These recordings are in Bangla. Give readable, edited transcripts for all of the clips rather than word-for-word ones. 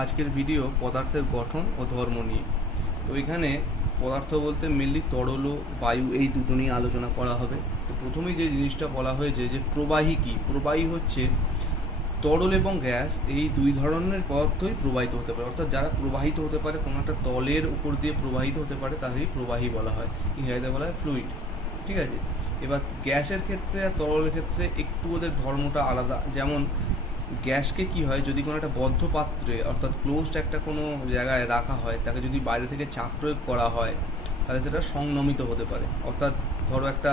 আজকের ভিডিও পদার্থের গঠন ও ধর্ম নিয়ে। তো এখানে পদার্থ বলতে মেনলি তরল ও বায়ু, এই দুটো নিয়ে আলোচনা করা হবে। তো প্রথমেই যে জিনিসটা বলা হয়েছে যে প্রবাহী কী, প্রবাহী হচ্ছে তরল এবং গ্যাস এই দুই ধরনের পদার্থই প্রবাহিত হতে পারে, অর্থাৎ যারা প্রবাহিত হতে পারে কোনো একটা তলের উপর দিয়ে প্রবাহিত হতে পারে তাকেই প্রবাহী বলা হয়, ইংরেজিতে বলা হয় ফ্লুইড। ঠিক আছে, এবার গ্যাসের ক্ষেত্রে আর তরলের ক্ষেত্রে একটু ওদের ধর্মটা আলাদা। যেমন গ্যাসকে কি হয়, যদি কোনো একটা বদ্ধ পাত্রে অর্থাৎ ক্লোজড একটা কোনো জায়গায় রাখা হয়, তাকে যদি বাইরে থেকে চাপ প্রয়োগ করা হয় তাহলে সেটা সংনমিত হতে পারে। অর্থাৎ ধরো একটা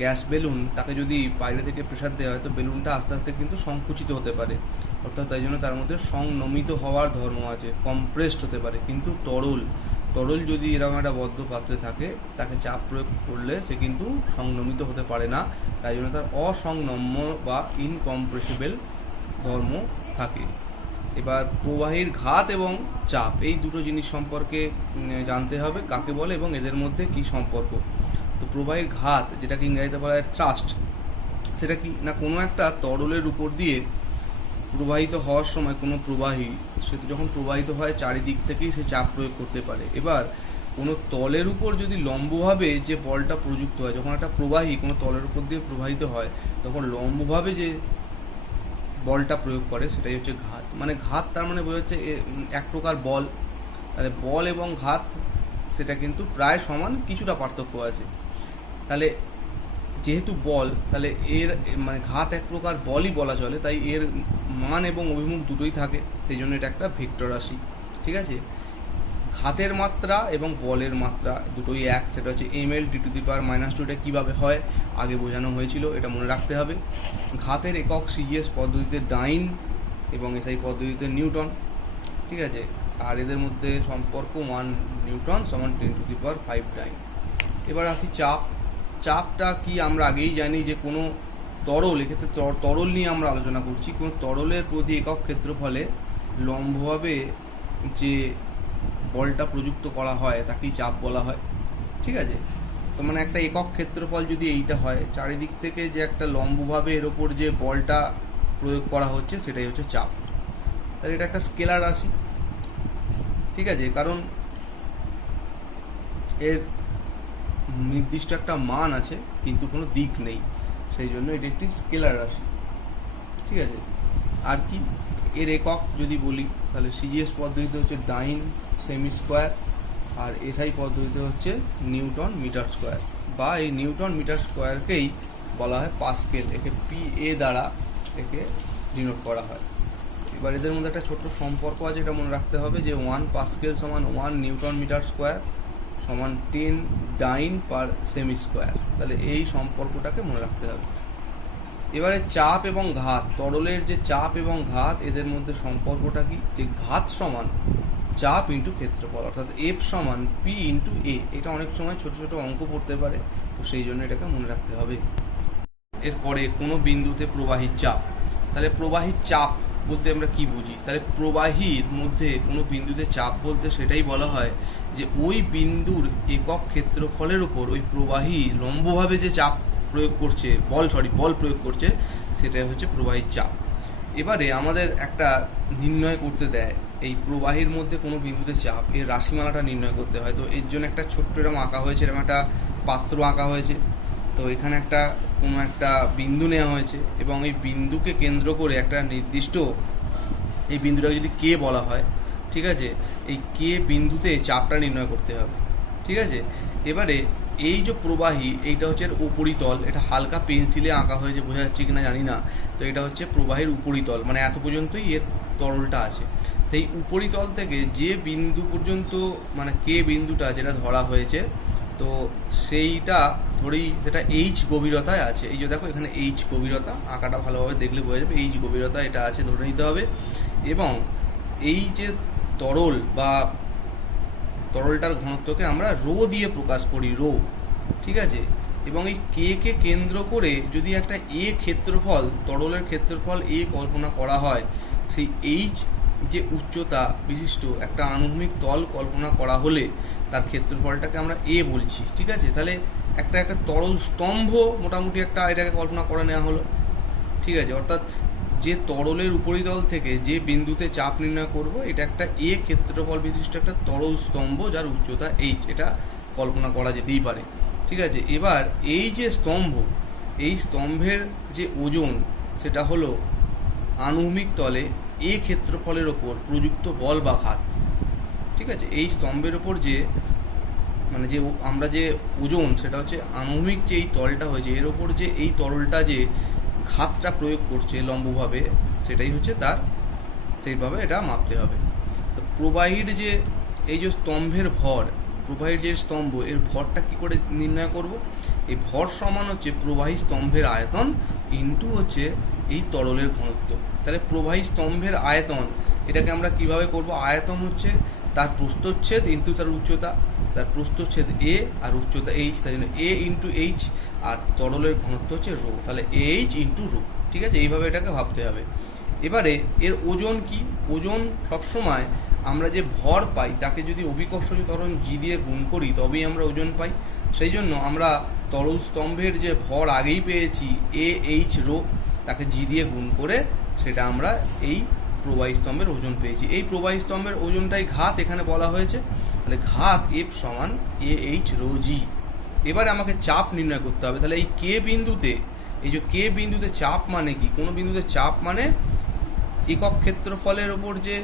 গ্যাস বেলুন, তাকে যদি বাইরে থেকে প্রেশার দেওয়া হয় তো বেলুনটা আস্তে আস্তে কিন্তু সংকুচিত হতে পারে, অর্থাৎ তাই জন্য তার মধ্যে সংনমিত হওয়ার ধর্ম আছে, কম্প্রেসড হতে পারে। কিন্তু তরল তরল যদি এরকম একটা বদ্ধ পাত্রে থাকে, তাকে চাপ প্রয়োগ করলে সে কিন্তু সংনমিত হতে পারে না, তাই জন্য তার অসংনম্য বা ইনকম্প্রেসিবল ধর্ম থাকে। এবার প্রবাহীর ঘাত এবং চাপ, এই দুটো জিনিস সম্পর্কে জানতে হবে, কাকে বলে এবং এদের মধ্যে কি সম্পর্ক। তো প্রবাহীর ঘাত, যেটাকে ইংরেজিতে বলা হয় থ্রাস্ট, সেটা কি না, কোনো একটা তরলের উপর দিয়ে প্রবাহিত হওয়ার সময় কোনো প্রবাহী, সে যখন প্রবাহিত হয় চারিদিক থেকেই সে চাপ প্রয়োগ করতে পারে। এবার কোনো তলের উপর যদি লম্বভাবে যে বলটা প্রযুক্ত হয়, যখন একটা প্রবাহী কোনো তলের উপর দিয়ে প্রবাহিত হয় তখন লম্বভাবে যে বলটা প্রয়োগ করে সেটাই হচ্ছে ঘাত। মানে ঘাত তার মানে বোঝাচ্ছে এক প্রকার বল। তাহলে বল এবং ঘাত সেটা কিন্তু প্রায় সমান, কিছুটা পার্থক্য আছে। তাহলে যেহেতু বল, তাহলে এর মানে ঘাত এক প্রকার বলই বলা চলে, তাই এর মান এবং অভিমুখ দুটোই থাকে, সেই জন্য এটা একটা ভেক্টর রাশি। ঠিক আছে, ঘাতের মাত্রা এবং বলের মাত্রা দুটোই এক, সেটা হচ্ছে ml/10⁻²। এটা কীভাবে হয় আগে বোঝানো হয়েছিল, এটা মনে রাখতে হবে। ঘাতের একক সিজিএস পদ্ধতিতে ডাইন এবং এসআই পদ্ধতিতে নিউটন। ঠিক আছে, আর এদের মধ্যে সম্পর্ক 1 নিউটন সমান 10⁵ ডাইন। এবার আসি চাপ। চাপটা কি আমরা আগেই জানি যে কোনো তরল, এক্ষেত্রে তরল নিয়ে আমরা আলোচনা করছি, কোনো তরলের প্রতি একক ক্ষেত্রফলে লম্বভাবে যে বলটা প্রযুক্ত করা হয় তাকেই চাপ বলা হয়। ঠিক আছে, তো মানে একটা একক ক্ষেত্রফল যদি এইটা হয়, চারিদিক থেকে যে একটা লম্বভাবে এর ওপর যে বলটা প্রয়োগ করা হচ্ছে সেটাই হচ্ছে চাপ। তাহলে এটা একটা স্কেলার রাশি। ঠিক আছে, কারণ এর নির্দিষ্ট একটা মান আছে কিন্তু কোনো দিক নেই, সেই জন্য এটি একটি স্কেলার রাশি। ঠিক আছে, আর কি এর একক যদি বলি তাহলে সিজিএস পদ্ধতিতে হচ্ছে ডাইন সেমি স্কোয়ার, আর এসআই পদ্ধতিতে হচ্ছে নিউটন মিটার স্কোয়ার, বা এই নিউটন মিটার স্কোয়ারকেই বলা হয় পাস্কেল, একে PA দ্বারা একে ডিনোট করা হয়। এবার এদের মধ্যে একটা ছোট্ট সম্পর্ক আছে, এটা মনে রাখতে হবে যে 1 পাস্কেল সমান 1 নিউটন মিটার স্কোয়ার সমান 10 ডাইন পার সেমি স্কোয়ার। তাহলে এই সম্পর্কটাকে মনে রাখতে হবে। এবারে চাপ এবং ঘাত, তরলের যে চাপ এবং ঘাত এদের মধ্যে সম্পর্কটা কি, যে ঘাত সমান চাপ ইন্টু ক্ষেত্রফল, অর্থাৎ F সমান P ইন্টু A। এটা অনেক সময় ছোট ছোট অঙ্ক পড়তে পারে, তো সেই জন্য এটাকে মনে রাখতে হবে। এরপরে কোনো বিন্দুতে প্রবাহীর চাপ, তাহলে প্রবাহীর চাপ বলতে আমরা কি বুঝি, তাহলে প্রবাহীর মধ্যে কোনো বিন্দুতে চাপ বলতে সেটাই বলা হয় যে ওই বিন্দুর একক ক্ষেত্রফলের উপর ওই প্রবাহী লম্বভাবে যে চাপ প্রয়োগ করছে, বল প্রয়োগ করছে, সেটাই হচ্ছে প্রবাহীর চাপ। এবারে আমাদের একটা নির্ণয় করতে দেয়, এই প্রবাহীর মধ্যে কোনো বিন্দুতে চাপ, এর রাশিমালাটা নির্ণয় করতে হয়। তো এর জন্য একটা ছোট্ট এরকম আঁকা হয়েছে, এরকম একটা পাত্র আঁকা হয়েছে। তো এখানে একটা কোনো একটা বিন্দু নেওয়া হয়েছে এবং এই বিন্দুকে কেন্দ্র করে একটা নির্দিষ্ট, এই বিন্দুটাকে যদি কে বলা হয়, ঠিক আছে, এই কে বিন্দুতে চাপটা নির্ণয় করতে হবে। ঠিক আছে, এবারে এই যে প্রবাহী, এইটা হচ্ছে এর উপরিতল, এটা হালকা পেন্সিলে আঁকা হয়েছে, বোঝা যাচ্ছে কিনা জানি না। তো এটা হচ্ছে প্রবাহের উপরিতল, মানে এত পর্যন্তই এর তরলটা আছে। তো এই উপরিতল থেকে যে বিন্দু পর্যন্ত, মানে কে বিন্দুটা যেটা ধরা হয়েছে, তো সেইটা ধরেই সেটা H গভীরতায় আছে। এই যে দেখো এখানে H গভীরতা, আঁকাটা ভালোভাবে দেখলে বোঝা যাবে, H গভীরতা এটা আছে ধরে নিতে হবে। এবং এই যে তরল বা তরলটার ঘনত্বকে আমরা রো দিয়ে প্রকাশ করি, রো। ঠিক আছে, এবং এই কে কেন্দ্র করে যদি একটা ক্ষেত্রফল, তরলের ক্ষেত্রফল কল্পনা করা হয়, সেই H যে উচ্চতা বিশিষ্ট একটা আনুভূমিক তল কল্পনা করা হলে তার ক্ষেত্রফলটাকে আমরা বলছি। ঠিক আছে, তাহলে একটা তরল স্তম্ভ মোটামুটি একটা এটাকে কল্পনা করে নেওয়া হলো। ঠিক আছে, অর্থাৎ যে তরলের উপরিতল থেকে যে বিন্দুতে চাপ নির্ণয় করব, এটা একটা এ ক্ষেত্রফল বিশিষ্ট একটা তরল স্তম্ভ যার উচ্চতা এইচ, এটা কল্পনা করা যেতেই পারে। ঠিক আছে, এবার এই যে স্তম্ভ, এই স্তম্ভের যে ওজন সেটা হলো আনুভূমিক তলে এ ক্ষেত্রফলের ওপর প্রযুক্ত বল বা ঘাত। ঠিক আছে, এই স্তম্ভের ওপর যে মানে যে আমরা যে ওজন, সেটা হচ্ছে আনুভূমিক যে এই তলটা হয়েছে এর ওপর যে এই তরলটা যে ঘাতটা প্রয়োগ করছে লম্বভাবে, সেটাই হচ্ছে তার, সেইভাবে এটা মাপতে হবে। তো প্রবাহীর যে এই যে স্তম্ভের ভর, প্রবাহীর যে স্তম্ভ, এর ভরটা কি করে নির্ণয় করব? এই ভর সমান হচ্ছে প্রবাহী স্তম্ভের আয়তন ইন্টু হচ্ছে এই তরলের ঘনত্ব। তাহলে প্রবাহী স্তম্ভের আয়তন, এটাকে আমরা কিভাবে করব? আয়তন হচ্ছে তার প্রস্থচ্ছেদ ইন্টু তার উচ্চতা, তার প্রস্থচ্ছেদ এ আর উচ্চতা এইচ, তাই জন্য এ ইন্টু এইচ, আর তরলের ঘনত্ব হচ্ছে রো, তাহলে এইচ ইন্টু রো। ঠিক আছে, এইভাবে এটাকে ভাবতে হবে। এবারে এর ওজন কি? ওজন সবসময় আমরা যে ভর পাই তাকে যদি অভিকর্ষজ ত্বরণ জি দিয়ে গুণ করি তবেই আমরা ওজন পাই। সেই জন্য আমরা তরল স্তম্ভের যে ভর আগেই পেয়েছি এ এইচ রো, তাকে জি দিয়ে গুণ করে সেটা আমরা এই প্রবাহী স্তম্ভের ওজন পেয়েছি। এই প্রবাহী স্তম্ভের ওজনটাই ঘাত এখানে বলা হয়েছে, তাহলে ঘাত এফ সমান এ এইচ রো জি। এবারে আমাকে চাপ নির্ণয় করতে হবে। তাহলে এই কে বিন্দুতে, এই যে কে বিন্দুতে চাপ মানে কি? কোনো বিন্দুতে চাপ মানে একক ক্ষেত্রফলের ওপর যে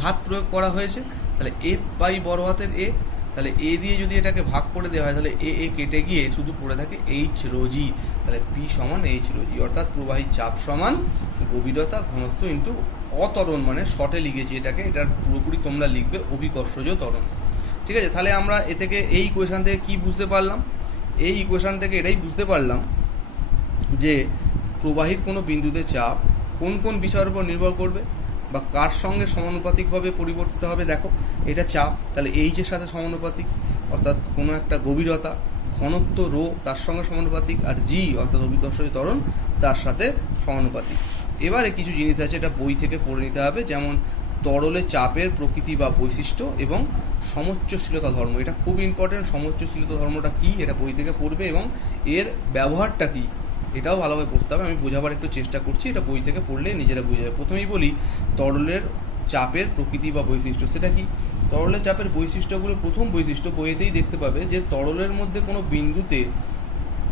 ঘাত প্রয়োগ করা হয়েছে, তাহলে এফ বাই বড় হাতের এ, তাহলে এ দিয়ে যদি এটাকে ভাগ করে দেওয়া হয় তাহলে এ কেটে গিয়ে শুধু পড়ে থাকে এইচ রোজি, তাহলে পি সমান এইচ রোজি, অর্থাৎ প্রবাহী চাপ সমান গভীরতা ঘনত্ব ইন্টু অতরণ, মানে শর্টে লিখেছি এটাকে, এটার পুরোপুরি তোমরা লিখবে অভিকর্ষজ ত্বরণ। ঠিক আছে, তাহলে আমরা এ থেকে এই ইকুয়েশান থেকে কি বুঝতে পারলাম? এই ইকুয়েশান থেকে এটাই বুঝতে পারলাম যে প্রবাহীর কোনো বিন্দুতে চাপ কোন কোন বিষয়ের উপর নির্ভর করবে বা কার সঙ্গে সমানুপাতিকভাবে পরিবর্তিত হবে। দেখো, এটা চাপ, তাহলে এইচের সাথে সমানুপাতিক, অর্থাৎ কোনো একটা গভীরতা, ঘনত্ব রো তার সঙ্গে সমানুপাতিক, আর জি অর্থাৎ অভিকর্ষজ ত্বরণ তার সাথে সমানুপাতিক। এবারে কিছু জিনিস আছে, এটা বই থেকে পড়ে নিতে হবে, যেমন তরলে চাপের প্রকৃতি বা বৈশিষ্ট্য এবং সমোচ্চশীলতা ধর্ম। এটা খুব ইম্পর্টেন্ট। সমোচ্চশীলতা ধর্মটা কি, এটা বই থেকে পড়বে, এবং এর ব্যবহারটা কি এটাও ভালোভাবে পড়তে হবে। আমি বোঝাবার একটু চেষ্টা করছি, এটা বই থেকে পড়লে নিজেরা বুঝে যাবে। প্রথমেই বলি তরলের চাপের প্রকৃতি বা বৈশিষ্ট্য। সেটা কি? তরলের চাপের বৈশিষ্ট্যগুলো, প্রথম বৈশিষ্ট্য বইয়েতেই দেখতে পাবে যে তরলের মধ্যে কোনো বিন্দুতে,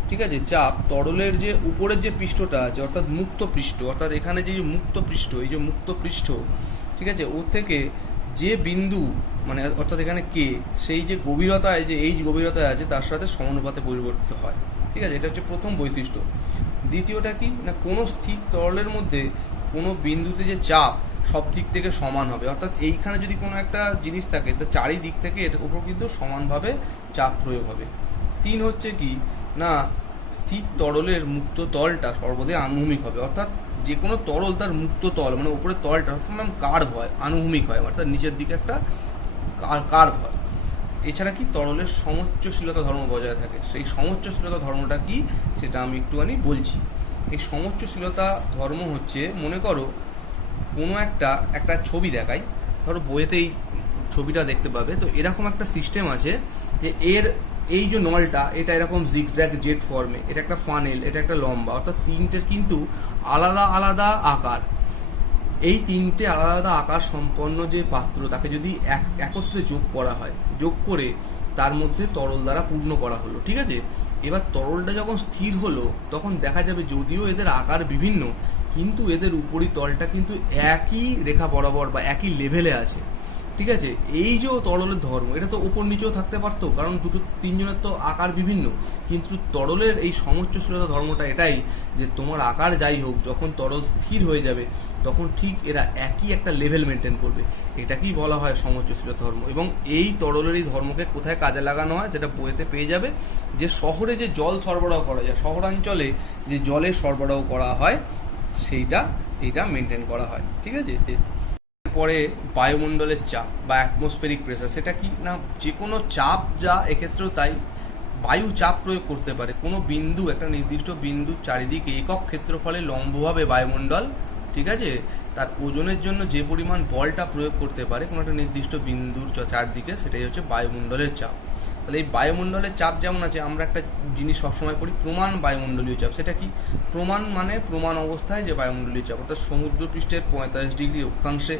ঠিক আছে, চাপ তরলের যে উপরের যে পৃষ্ঠটা আছে অর্থাৎ মুক্ত পৃষ্ঠ, অর্থাৎ এখানে যে মুক্ত পৃষ্ঠ, এই যে মুক্ত পৃষ্ঠ, ঠিক আছে, ওর থেকে যে বিন্দু মানে অর্থাৎ এখানে কে, সেই যে গভীরতায়, যে এই গভীরতায় আছে তার সাথে সমানুপাতে পরিবর্তিত হয়। ঠিক আছে, এটা হচ্ছে প্রথম বৈশিষ্ট্য। দ্বিতীয়টা কি না, কোনো স্থির তরলের মধ্যে কোনো বিন্দুতে যে চাপ সব দিক থেকে সমান হবে, অর্থাৎ এইখানে যদি কোনো একটা জিনিস থাকে তো চারিদিক থেকে এর উপর কিন্তু সমানভাবে চাপ প্রয়োগ হবে। তিন হচ্ছে কি না, স্থির তরলের মুক্ত তলটা সর্বদাই আনুভূমিক হবে, অর্থাৎ যে কোনো তরল তার মুক্ত তল মানে উপরে তলটা কার্ভ হয়, আনুভূমিক হয়, অর্থাৎ নিচের দিকে একটা কার্ভ হয়। এছাড়া কি, তরলের সমোচ্চশীলতা ধর্ম বজায় থাকে। সেই সমোচ্চশীলতা ধর্মটা কি সেটা আমি একটুখানি বলছি। এই সমোচ্চশীলতা ধর্ম হচ্ছে, মনে করো কোনো একটা ছবি দেখাই, ধরো বইয়েতেই ছবিটা দেখতে পাবে, তো এরকম একটা সিস্টেম আছে যে এর এই যে নলটা এটা এরকম জিগজ্যাগ জেড ফর্মে, এটা একটা ফানেল, এটা একটা লম্বা, অর্থাৎ তিনটের কিন্তু আলাদা আলাদা আকার। এই তিনটে আলাদা আলাদা আকার সম্পন্ন যে পাত্র, তাকে যদি একত্রে যোগ করা হয়, যোগ করে তার মধ্যে তরল দ্বারা পূর্ণ করা হলো। ঠিক আছে, এবার তরলটা যখন স্থির হলো তখন দেখা যাবে যদিও এদের আকার বিভিন্ন, কিন্তু এদের উপরিতলটা কিন্তু একই রেখা বরাবর বা একই লেভেলে আছে। ঠিক আছে, এই যে তরলের ধর্ম, এটা তো ওপর নিচেও থাকতে পারতো, কারণ তিনজনের তো আকার বিভিন্ন, কিন্তু তরলের এই সমোচ্চশীলতা ধর্মটা এটাই যে তোমার আকার যাই হোক, যখন তরল স্থির হয়ে যাবে তখন ঠিক এরা একই একটা লেভেল মেনটেন করবে। এটাকেই বলা হয় সমোচ্চশীলতা ধর্ম। এবং এই তরলের এই ধর্মকে কোথায় কাজে লাগানো হয় সেটা বইতে পেয়ে যাবে, যে শহরে যে জল সরবরাহ করা যায়, শহরাঞ্চলে যে জলের সরবরাহ করা হয় এইটা মেনটেন করা হয়। ঠিক আছে, পরে বায়ুমণ্ডলের চাপ বা অ্যাটমসফেরিক প্রেসার। সেটা কি না, যে কোনো চাপ যা, এক্ষেত্রেও তাই, বায়ু চাপ প্রয়োগ করতে পারে কোনো বিন্দু, একটা নির্দিষ্ট বিন্দুর চারিদিকে একক ক্ষেত্রফলে লম্বভাবে বায়ুমণ্ডল, ঠিক আছে, তার ওজনের জন্য যে পরিমাণ বলটা প্রয়োগ করতে পারে কোনো একটা নির্দিষ্ট বিন্দুর চারদিকে, সেটাই হচ্ছে বায়ুমণ্ডলের চাপ। তাহলে এই বায়ুমণ্ডলের চাপ যেমন আছে, আমরা একটা জিনিস সবসময় করি, প্রমাণ বায়ুমণ্ডলীয় চাপ। সেটা কি? প্রমাণ মানে প্রমাণ অবস্থায় যে বায়ুমণ্ডলীয় চাপ, অর্থাৎ সমুদ্রপৃষ্ঠের 45 ডিগ্রি অক্ষাংশে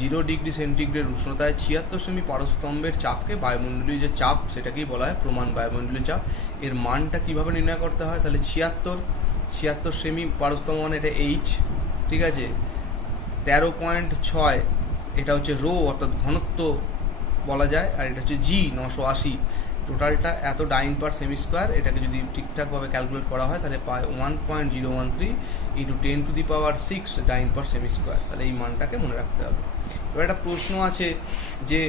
0 ডিগ্রি সেন্টিগ্রেড উষ্ণতায় 76 সেমি পারস্তম্ভের চাপকে বায়ুমণ্ডলীয় যে চাপ সেটাকেই বলা হয় প্রমাণ বায়ুমণ্ডলীয় চাপ। এর মানটা কিভাবে নির্ণয় করতে হয়? তাহলে 76 সেমি পারস্তম্ভ মানে এটা এইচ, ঠিক আছে, 13.6 এটা হচ্ছে রো অর্থাৎ ঘনত্ব বলা যায়, আর এটা হচ্ছে জি 980, টোটালটা এত ডাইন পার সেমি স্কোয়ার। এটাকে যদি ঠিকঠাকভাবে ক্যালকুলেট করা হয় তাহলে পায় 1.013 ইন্টু 10⁶ ডাইন পার সেমি স্কোয়ার। তাহলে এই মানটাকে মনে রাখতে হবে। এবার একটা প্রশ্ন আছে যে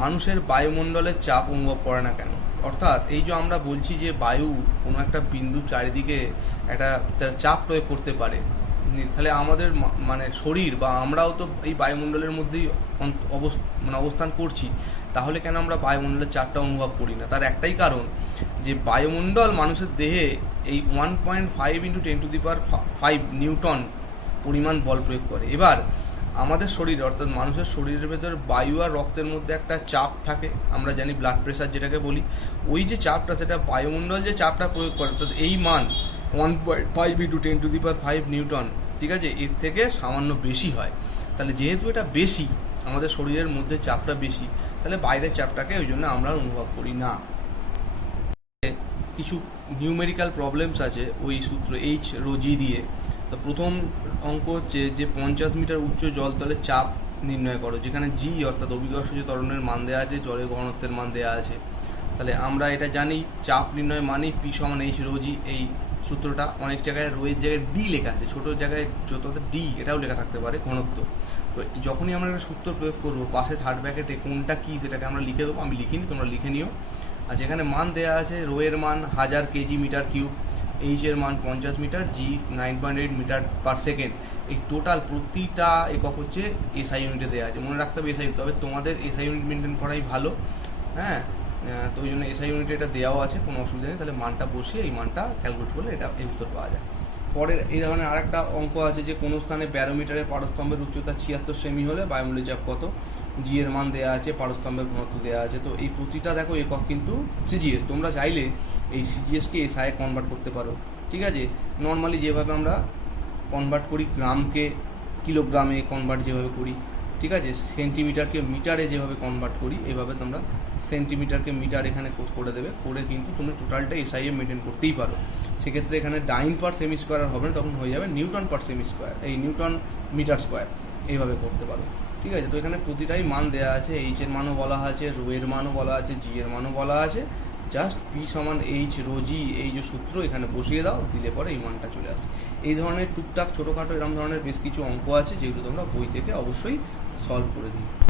মানুষের বায়ুমণ্ডলের চাপ অনুভব করে না কেন? অর্থাৎ এই যে আমরা বলছি যে বায়ু কোনো একটা বিন্দু চারিদিকে একটা তার চাপ প্রয়োগ করতে পারে, তাহলে আমাদের মানে শরীর বা আমরাও তো এই বায়ুমণ্ডলের মধ্যেই অবস্থান করছি, তাহলে কেন আমরা বায়ুমণ্ডলের চাপটা অনুভব করি না? তার একটাই কারণ যে বায়ুমণ্ডল মানুষের দেহে এই 1.5 ইন্টু 10⁵ নিউটন পরিমাণ বল প্রয়োগ করে। এবার আমাদের শরীর অর্থাৎ মানুষের শরীরের ভেতর বায়ু আর রক্তের মধ্যে একটা চাপ থাকে, আমরা জানি ব্লাড প্রেশার যেটাকে বলি। ওই যে চাপটা, সেটা বায়ুমণ্ডল যে চাপটা প্রয়োগ করে, অর্থাৎ এই মান 1.5 ইন্টু 10⁵ নিউটন, ঠিক আছে, এর থেকে সামান্য বেশি হয়। তাহলে যেহেতু এটা বেশি, আমাদের শরীরের মধ্যে চাপটা বেশি, তাহলে বাইরের চাপটাকে ওই জন্য আমরা অনুভব করি না। কিছু নিউমেরিক্যাল প্রবলেমস আছে ওই সূত্র এইচ রো জি দিয়ে। তো প্রথম অঙ্ক হচ্ছে যে 50 মিটার উচ্চ জলতলের চাপ নির্ণয় করো, যেখানে জি অর্থাৎ অভিকর্ষজ ত্বরণের মান দেওয়া আছে, জলের ঘনত্বের মান দেওয়া আছে। তাহলে আমরা এটা জানি, চাপ নির্ণয় মানেই পি সমান এইচ রো জি। এই সূত্রটা অনেক জায়গায় রো এর জায়গায় ডি লেখা আছে, ছোটো জায়গায় যতটা ডি এটাও লেখা থাকতে পারে ঘনত্ব। তো যখনই আমরা একটা সূত্র প্রয়োগ করবো, পাশে থার্ড ব্র্যাকেটে কোনটা কী সেটাকে আমরা লিখে দেবো। আমি লিখিনি, তোমরা লিখে নিও। আচ্ছা, এখানে মান দেওয়া আছে, রো এর মান 1000 কেজি মিটার কিউব, এইচ এর মান 50 মিটার, জি 9.8 মিটার পার সেকেন্ড। এই টোটাল প্রতিটা একক হচ্ছে এসআই ইউনিটে দেওয়া আছে, মনে রাখতে হবে এসআই। তবে তোমাদের এসআই ইউনিট মেনটেন করাই ভালো, হ্যাঁ। তো ওই জন্য এসআই ইউনিটে এটা দেওয়াও আছে, কোনো অসুবিধা নেই। তাহলে মানটা বসিয়ে এই মানটা ক্যালকুলেট করলে এটা এই উত্তর পাওয়া যায়। পরের এই ধরনের আরেকটা অঙ্ক আছে যে কোনো স্থানে ব্যারোমিটারের পারস্তম্ভের উচ্চতা 76 সেমি হলে বায়ুমণ্ডলীয় চাপ কত? জি এর মান দেওয়া আছে, পারস্তম্ভের ঘনত্ব দেওয়া আছে। তো এই প্রতিটা দেখো একক কিন্তু সিজিএস। তোমরা চাইলে এই সিজিএসকে এসআই কনভার্ট করতে পারো, ঠিক আছে। নর্মালি যেভাবে আমরা কনভার্ট করি, গ্রামকে কিলোগ্রামে কনভার্ট যেভাবে করি, ঠিক আছে, সেন্টিমিটারকে মিটারে যেভাবে কনভার্ট করি, এভাবে তোমরা সেন্টিমিটারকে মিটার এখানে করে দেবে, করে কিন্তু তুমি টোটালটা এসআইএ মেনটেন করতেই পারো। সেক্ষেত্রে এখানে ডাইন পার সেমি স্কোয়ার আর হবে না, তখন হয়ে যাবে নিউটন পার সেমি স্কোয়ার, এই নিউটন মিটার স্কোয়ার, এইভাবে করতে পারো, ঠিক আছে। তো এখানে প্রতিটাই মান দেওয়া আছে, এইচ এর মানও বলা আছে, রো এর মানও বলা আছে, জি এর মানও বলা আছে। জাস্ট পি সমান এইচ রো জি, এই যে সূত্র এখানে বসিয়ে দাও, দিলে পরে এই মানটা চলে আসে। এই ধরনের টুকটাক ছোটোখাটো এরকম ধরনের বেশ কিছু অঙ্ক আছে যেগুলো তোমরা বই থেকে অবশ্যই সলভ করে দিই।